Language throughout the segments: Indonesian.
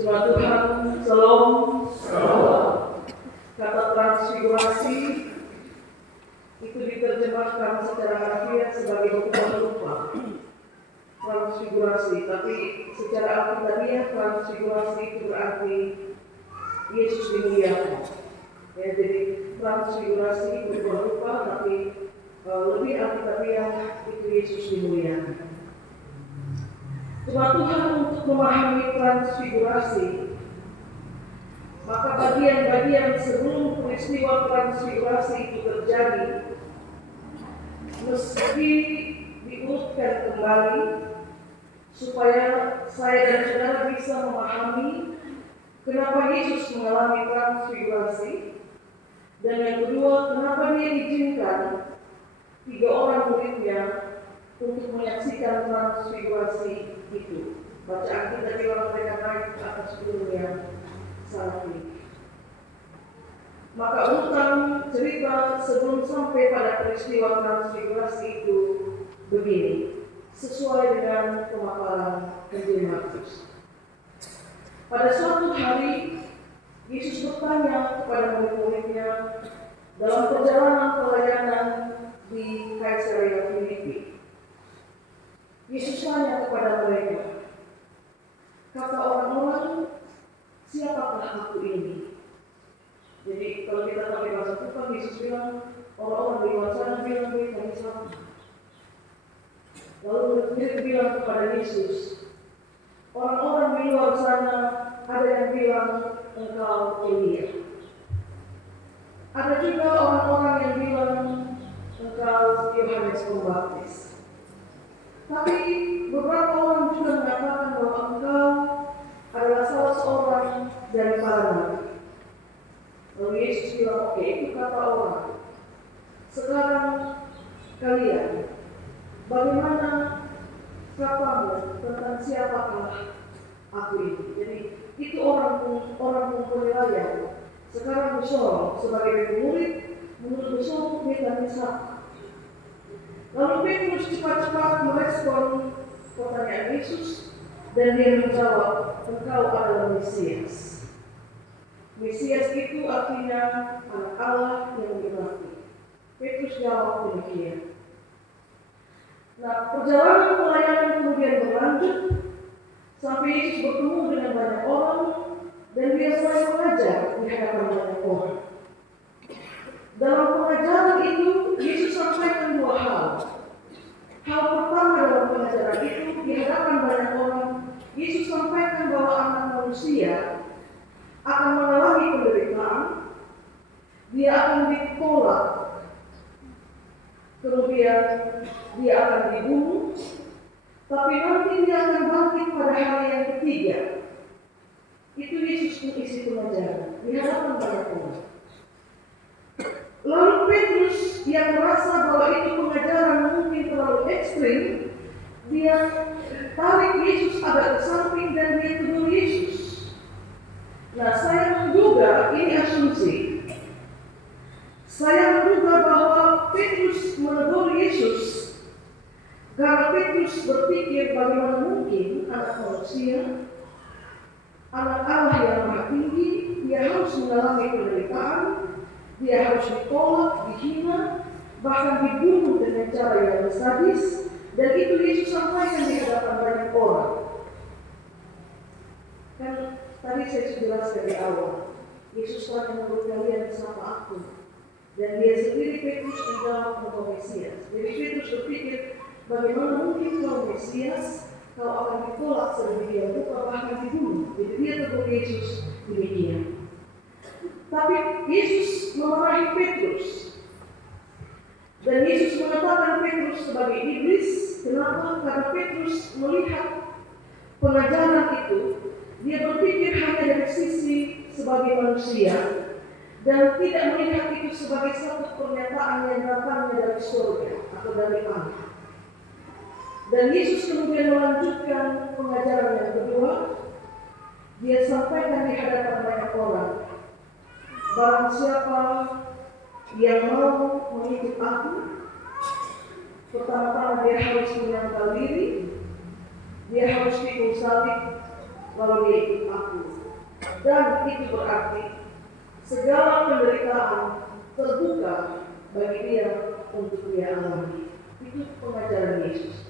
Jemaat Tuhan, Shalom. Kata transfigurasi itu diterjemahkan secara harfiah sebagai berubah rupa. Transfigurasi, tapi secara alkitabiah transfigurasi itu berarti Yesus dimuliakan. Ya, jadi transfigurasi berubah rupa, tapi lebih alkitabiah itu Yesus dimuliakan. Jemaat Tuhan, untuk memahami transfigurasi, maka bagian-bagian sebelum peristiwa transfigurasi itu terjadi mesti diurutkan kembali supaya saya dan saudara bisa memahami kenapa Yesus mengalami transfigurasi, dan yang kedua, kenapa dia diizinkan 3 orang muridnya untuk menyaksikan transfigurasi itu. Bacaan kita di orang mereka naik ke atas gunung yang sangat tinggi. Maka urutan cerita sebelum sampai pada peristiwa transfigurasi itu begini, sesuai dengan pemaparan Injil Markus. Pada suatu hari, Yesus bertanya kepada murid-muridnya dalam perjalanan pelayanan di Kaisarea Filipi. Yesus tanya kepada mereka, kata orang-orang, siapakah aku ini? Jadi kalau kita pakai bahasa Tuhan, Yesus bilang, orang-orang di luar sana bilang, kami siapa? Lalu murid bilang kepada Yesus, orang-orang di luar sana ada yang bilang engkau Elia. Ada juga orang-orang yang bilang engkau Yohanes Pembaptis. Tapi beberapa orang juga mengatakan bahwa engkau adalah salah seorang dari para nabi. Lalu Yesus bilang, oke, itu kata orang. Sekarang kalian, bagaimana katamu tentang siapakah aku ini? Jadi itu orang penilaian. Sekarang Musorong sebagai murid, menurut Musorong dia tanya siapa? Lalu Petrus cepat-cepat merespon pertanyaan Yesus dan dia menjawab, engkau adalah Mesias. Mesias itu artinya anak Allah yang dibakti. Petrus jawab demikian. Nah, perjalanan pelayanan kemudian berlanjut sampai Yesus bertemu dengan banyak orang dan dia mulai mengajar di hadapan banyak orang. Dalam pengajaran itu, Yesus sampaikan 2 hal. Hal pertama dalam pengajaran itu, di hadapan banyak orang, Yesus sampaikan bahwa anak manusia akan mengalami penderitaan, dia akan ditolak, kemudian dia akan dibunuh, tapi nanti dia akan bangkit pada hari yang ketiga. Itu Yesus mengisi pengajaran di hadapan banyak orang. Lalu Petrus yang merasa bahwa itu pengajaran mungkin terlalu ekstrim, dia tarik Yesus agak ke samping dan dia tegur Yesus. Nah, saya menduga ini asumsi. Saya menduga bahwa Petrus menegur Yesus karena Petrus berpikir bagaimana mungkin anak manusia, anak Allah yang maha tinggi, dia harus mengalami penderitaan, dia harus ditolak, dihina, bahkan dibunuh dengan cara yang sadis, dan itu Yesus sampaikan di hadapan banyak orang. Kan tadi saya sudah jelaskan di awal, Yesus telah menurut kalian siapa aku, dan dia sendiri Petrus menjawab engkau Mesias. Jadi Petrus berpikir, bagaimana mungkin kau Mesias, kau akan ditolak sedemikian rupa, bahkan dibunuh. Jadi dia tegur Yesus demikian. Tapi Yesus memarahi Petrus. Dan Yesus mengatakan Petrus sebagai iblis. Kenapa? Karena Petrus melihat pengajaran itu, dia berpikir hanya dari sisi sebagai manusia dan tidak melihat itu sebagai satu pernyataan yang datangnya dari surga atau dari Allah. Dan Yesus kemudian melanjutkan pengajaran yang kedua. Dia sampaikan di hadapan banyak orang, barang siapa yang mau mengikut aku, pertama-tama dia harus menyangkal diri, dia harus pikul salib, kalau dia ikut aku. Dan itu berarti segala penderitaan terbuka bagi dia untuk dia alami. Itu pengajaran Yesus.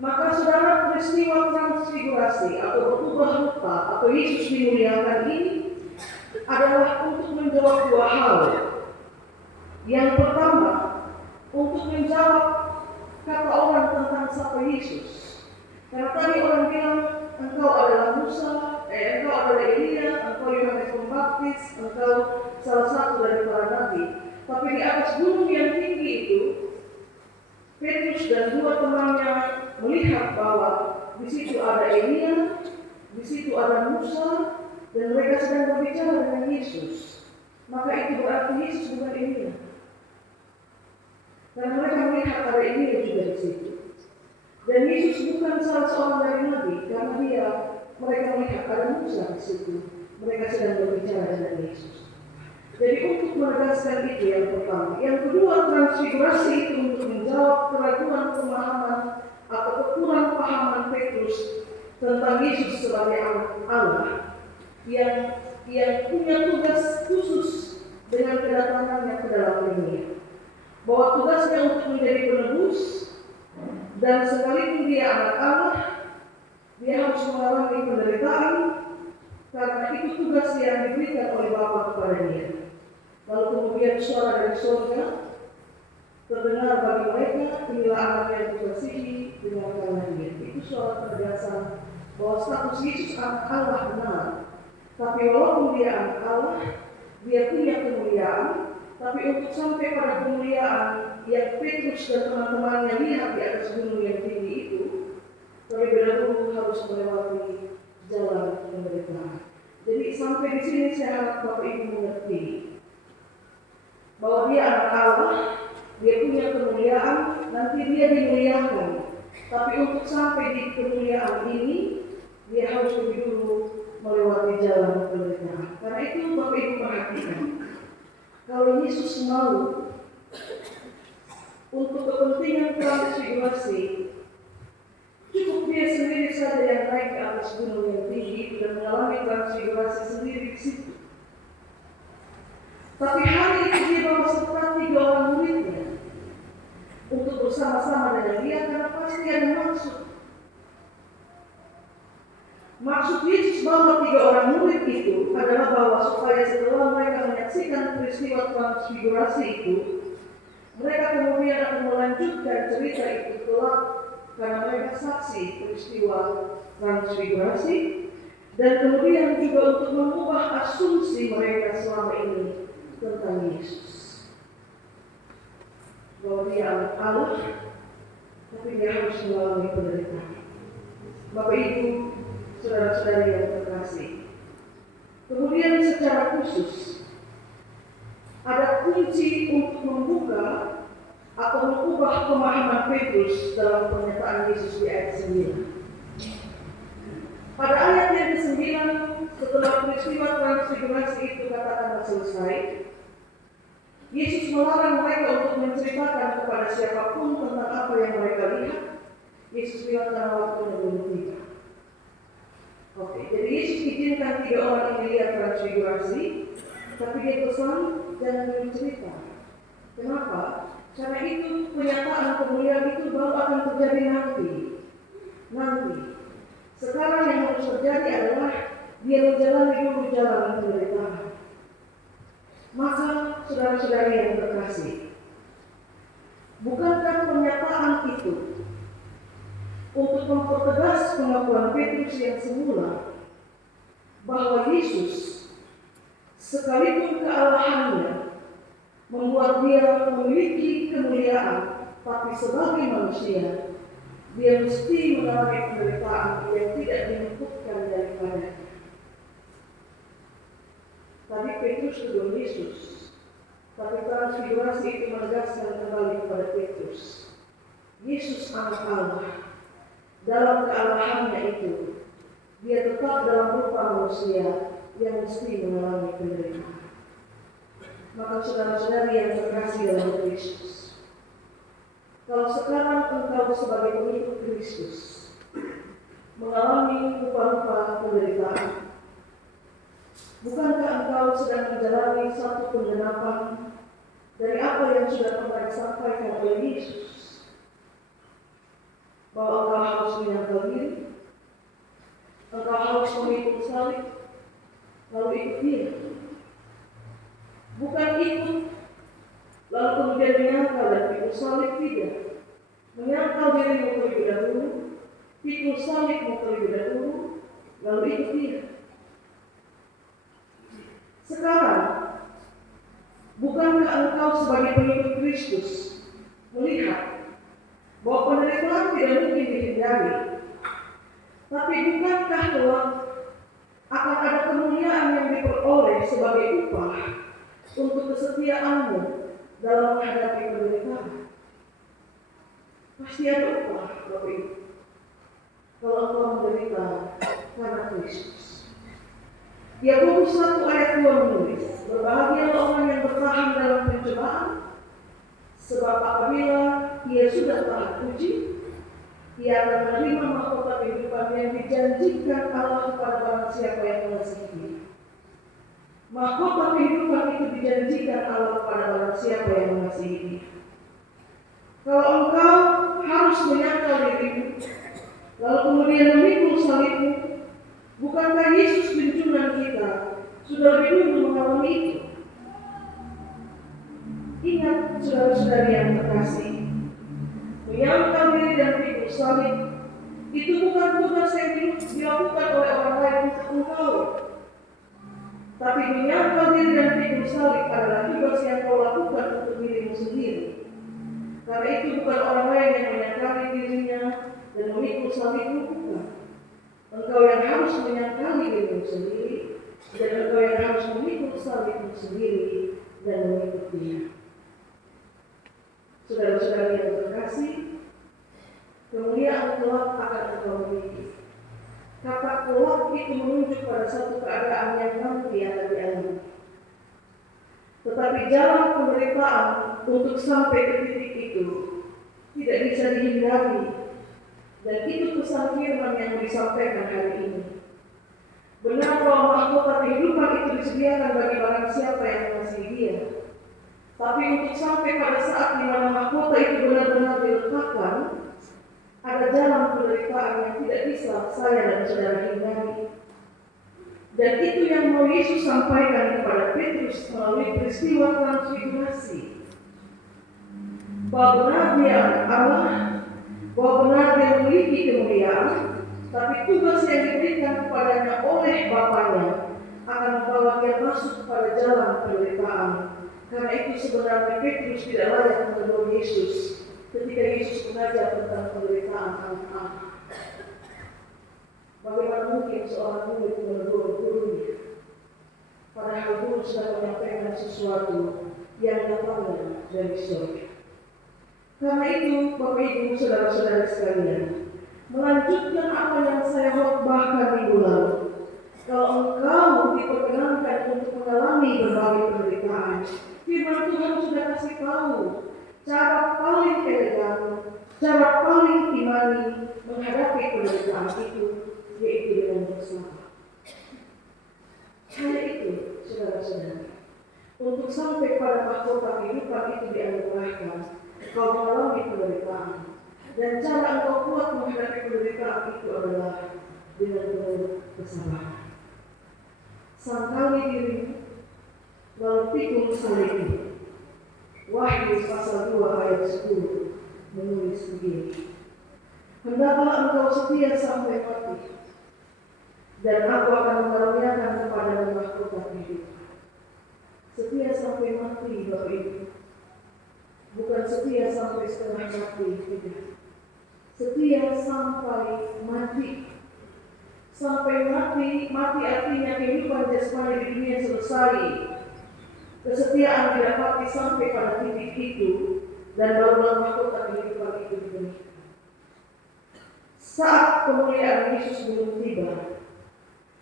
Maka saudara, peristiwa transfigurasi atau berubah rupa atau Yesus dimuliakan ini adalah untuk menjawab dua hal. Yang pertama, untuk menjawab kata orang tentang siapa Yesus. Karena tadi orang bilang engkau adalah Musa, engkau adalah Elia, engkau Yohanes Pembaptis, engkau salah satu dari para nabi. Tapi di atas gunung yang tinggi itu, Petrus dan dua temannya melihat bahwa di situ ada Elia, di situ ada Musa, dan mereka sedang berbicara dengan Yesus. Maka itu berarti Yesus bukan Elia. Dan mereka melihat ada Elia juga di situ. Dan Yesus bukan salah seorang dari nabi, karena mereka melihat ada Musa di situ. Mereka sedang berbicara dengan Yesus. Jadi untuk menegaskan itu yang pertama. Yang kedua, transfigurasi itu untuk menjawab keraguan pemahaman atau kekurang pahaman Petrus tentang Yesus sebagai anak Allah yang punya tugas khusus dengan kedatangannya ke dalam dunia. Bahwa tugasnya untuk menjadi penebus, dan sekalipun dia anak Allah, dia harus mengalami penderitaan karena itu tugas yang diberikan oleh Bapa kepada dia. Lalu kemudian suara dari surga terdengar bagi mereka, inilah anak yang kukasihi, dengarkanlah dia. Itu suara penegasan bahwa status Yesus anak Allah benar. Tapi walaupun dia anak Allah, dia punya kemuliaan. Tapi untuk sampai pada kemuliaan yang Petrus dan teman-temannya lihat di atas gunung yang tinggi itu, terlebih dahulu harus melewati jalan penderitaan. Jadi sampai di sini saya harap Bapak Ibu mengerti bahwa dia anak Allah, dia punya kemuliaan, nanti dia dimuliakan. Tapi untuk sampai di kemuliaan ini, dia harus lebih dulu melewati jalan penderitaan. Karena itu Bapak Ibu perhatikan, kalau Yesus mau untuk kepentingan transfigurasi, cukup dia sendiri saja yang naik ke atas gunung yang tinggi dan mengalami transfigurasi sendiri di situ. Tapi hari itu dia bawa serta 3 orang muridnya untuk bersama-sama dengan dia karena pasti ada maksud. Maksud Yesus bawa 3 orang murid itu adalah bahwa supaya setelah mereka menyaksikan peristiwa transfigurasi itu, mereka kemudian akan melanjutkan cerita itu kelak karena mereka saksi peristiwa transfigurasi, dan kemudian juga untuk mengubah asumsi mereka selama ini tentang Yesus. Bahwa dia anak Allah, tapi dia harus mengalami penderitaan. Bapak Ibu, saudara-saudari yang terkasih, kemudian secara khusus ada kunci untuk membuka atau mengubah pemahaman Petrus dalam pernyataan Yesus di ayat 9. Pada ayat yang ke-9, setelah peristiwa transfigurasi itu katakanlah selesai, Yesus melarang mereka untuk menceritakan kepada siapapun tentang apa yang mereka lihat. Yesus bilang karena waktunya belum tiba. Oke, jadi Yesus izinkan 3 orang ini lihat transfigurasi, tapi dia pesan jangan bercerita. Kenapa? Karena itu penyataan kemuliaan itu baru akan terjadi nanti. Sekarang yang harus terjadi adalah dia menjalani dulu jalan penderitaan. Maka saudara-saudari yang terkasih, bukankah pernyataan itu untuk mempertegas pengakuan Petrus yang semula bahwa Yesus sekalipun kealahannya membuat dia memiliki kemuliaan, tapi sebagai manusia dia mesti mengalami penderitaan yang tidak diluputkan daripadanya. Tadi Petrus kedua Yesus, tapi transfigurasi itu menegaskan kembali kepada Petrus. Yesus anak Allah, dalam kealahannya itu, dia tetap dalam rupa manusia yang mesti mengalami penderitaan. Maka saudara-saudari yang terkasih dalam Kristus, kalau sekarang engkau sebagai pengikut Kristus mengalami rupa-rupa penderitaan. Bukankah engkau sedang menjalani satu penggenapan dari apa yang sudah pernah disampaikan oleh Yesus? Bahwa engkau harus menyangkal diri, engkau harus memikul salib, lalu ikut Dia. Bukan ikut, lalu kemudian menyangkal dan pikul salib, tidak. Menyangkal dirimu terlebih dahulu, pikul salibmu terlebih dahulu, lalu ikut Dia. Sekarang, bukankah engkau sebagai pengikut Kristus melihat bahwa penderitaan tidak mungkin dihindari? Tapi bukankah kelak akan ada kemuliaan yang diperoleh sebagai upah untuk kesetiaanmu dalam menghadapi penderitaan? Pasti ada upah, Bapak Ibu, kalau engkau menderita karena Kristus. Yakobus 1 ayat 2 menulis, berbahagialah orang yang bertahan dalam pencobaan, sebab apabila ia sudah tahan uji, ia akan menerima mahkota kehidupan yang dijanjikan Allah kepada barang siapa yang mengasihi. Mahkota kehidupan itu dijanjikan Allah kepada barang siapa yang mengasihi. Kalau engkau harus menyangkal dirimu, lalu kemudian memikul salibmu, bukankah Yesus junjungan kita sudah lebih dulu mengalami itu? Ingat, saudara-saudari yang terkasih, menyangkal diri dan pikul salib itu bukan tugas yang dilakukan oleh orang lain untuk engkau. Tapi menyangkal diri dan pikul salib adalah tugas yang kau lakukan untuk dirimu sendiri. Karena itu bukan orang lain yang menyangkali dirinya dan memikul salibmu, bukan. Engkau yang harus menyangkali dirimu sendiri, dan engkau yang harus memikul salibmu sendiri dan mengikut Dia. Saudara-saudari yang terkasih, kemuliaan kelak akan engkau miliki. Kata kelak itu menunjuk pada satu keadaan yang nanti akan dialami. Tetapi jalan penderitaan untuk sampai ke titik itu tidak bisa dihindari. Dan itu pesan firman yang disampaikan hari ini. Benar bahwa mahkota kehidupan itu disediakan bagi barang siapa yang mengasihi Dia. Tapi untuk sampai pada saat di mana mahkota itu benar-benar diletakkan, ada jalan penderitaan yang tidak bisa saya dan saudara hindari. Dan itu yang mau Yesus sampaikan kepada Petrus melalui peristiwa transfigurasi. Bahwa benar Dia Allah, bahwa benar Dia memiliki kemuliaan, tapi tugas yang diberikan kepadanya oleh Bapanya akan membawa Dia masuk pada jalan penderitaan. Karena itu sebenarnya Petrus tidak layak menegur Yesus ketika Yesus mengajar tentang penderitaan anak-anak. Bagaimana mungkin seorang murid menegur gurunya, padahal guru sedang menyampaikan sesuatu yang datangnya dari surga. Karena itu, Bapak Ibu, saudara-saudara sekalian, melanjutkan apa yang saya khotbahkan minggu lalu. Kalau engkau diperkenankan untuk mengalami berbagai penderitaan, firman Tuhan sudah kasih tahu cara paling elegan, cara paling imani menghadapi penderitaan itu, yaitu dengan bersabar. Hanya itu, saudara-saudara, untuk sampai pada mahkota kehidupan itu dianugerahkan, kau mengalami penderitaan. Dan cara engkau kuat menghadapi penderitaan itu adalah dengan penuh kesabaran. Sangkali dirimu, lalu pikul salibmu. Wahyu pasal 2 ayat 10 menulis begini. Hendaklah engkau setia sampai mati, dan aku akan mengaruniakan kepadamu mahkota kehidupan. Setia sampai mati, Bapak Ibu. Bukan setia sampai setengah mati, tidak. Setia sampai mati. Sampai mati artinya kehidupan jasmani di dunia selesai. Kesetiaan didapati sampai pada titik itu, dan barulah mahkota kehidupan itu diberikan. Saat kemuliaan Yesus belum tiba,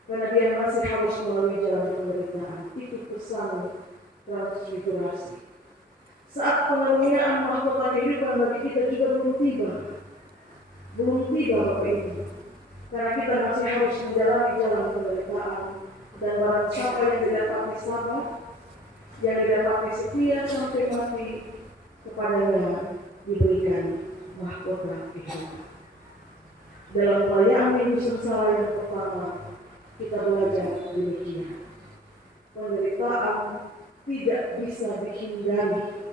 karena Dia masih harus melalui jalan penderitaan. Itu pesan transfigurasi. Saat pengaruniaan mahkota kehidupan bagi kita juga belum tiba. Belum tiba, Bapak Ibu. Karena kita masih harus menjalani jalan penderitaan. Dan barang siapa yang tidak pakai sabar, yang tidak pakai setia sampai mati, kepadanya diberikan mahkota kehidupan. Dalam perayaan Minggu Sengsara yang pertama, kita belajar demikian. Penderitaan tidak bisa dihindari.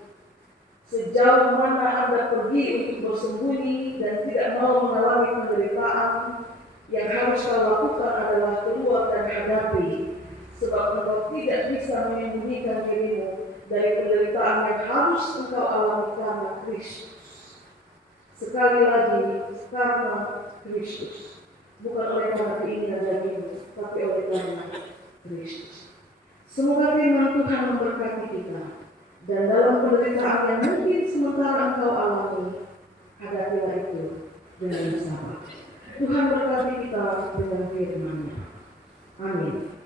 Sejauh mana Anda pergi untuk bersembunyi dan tidak mau mengalami penderitaan, yang harus kau lakukan adalah keluar dan hadapi. Sebab engkau tidak bisa menyembunyikan dirimu dari penderitaan yang harus engkau alami karena Kristus. Sekali lagi, karena Kristus. Bukan oleh karena keinginan dagingmu, tapi oleh karena Kristus. Semoga firman Tuhan memberkati kita. Dan dalam penderitaan yang mungkin sementara engkau alami, hadapilah itu dengan sabar. Tuhan berkati kita dengan firman-Nya. Amin.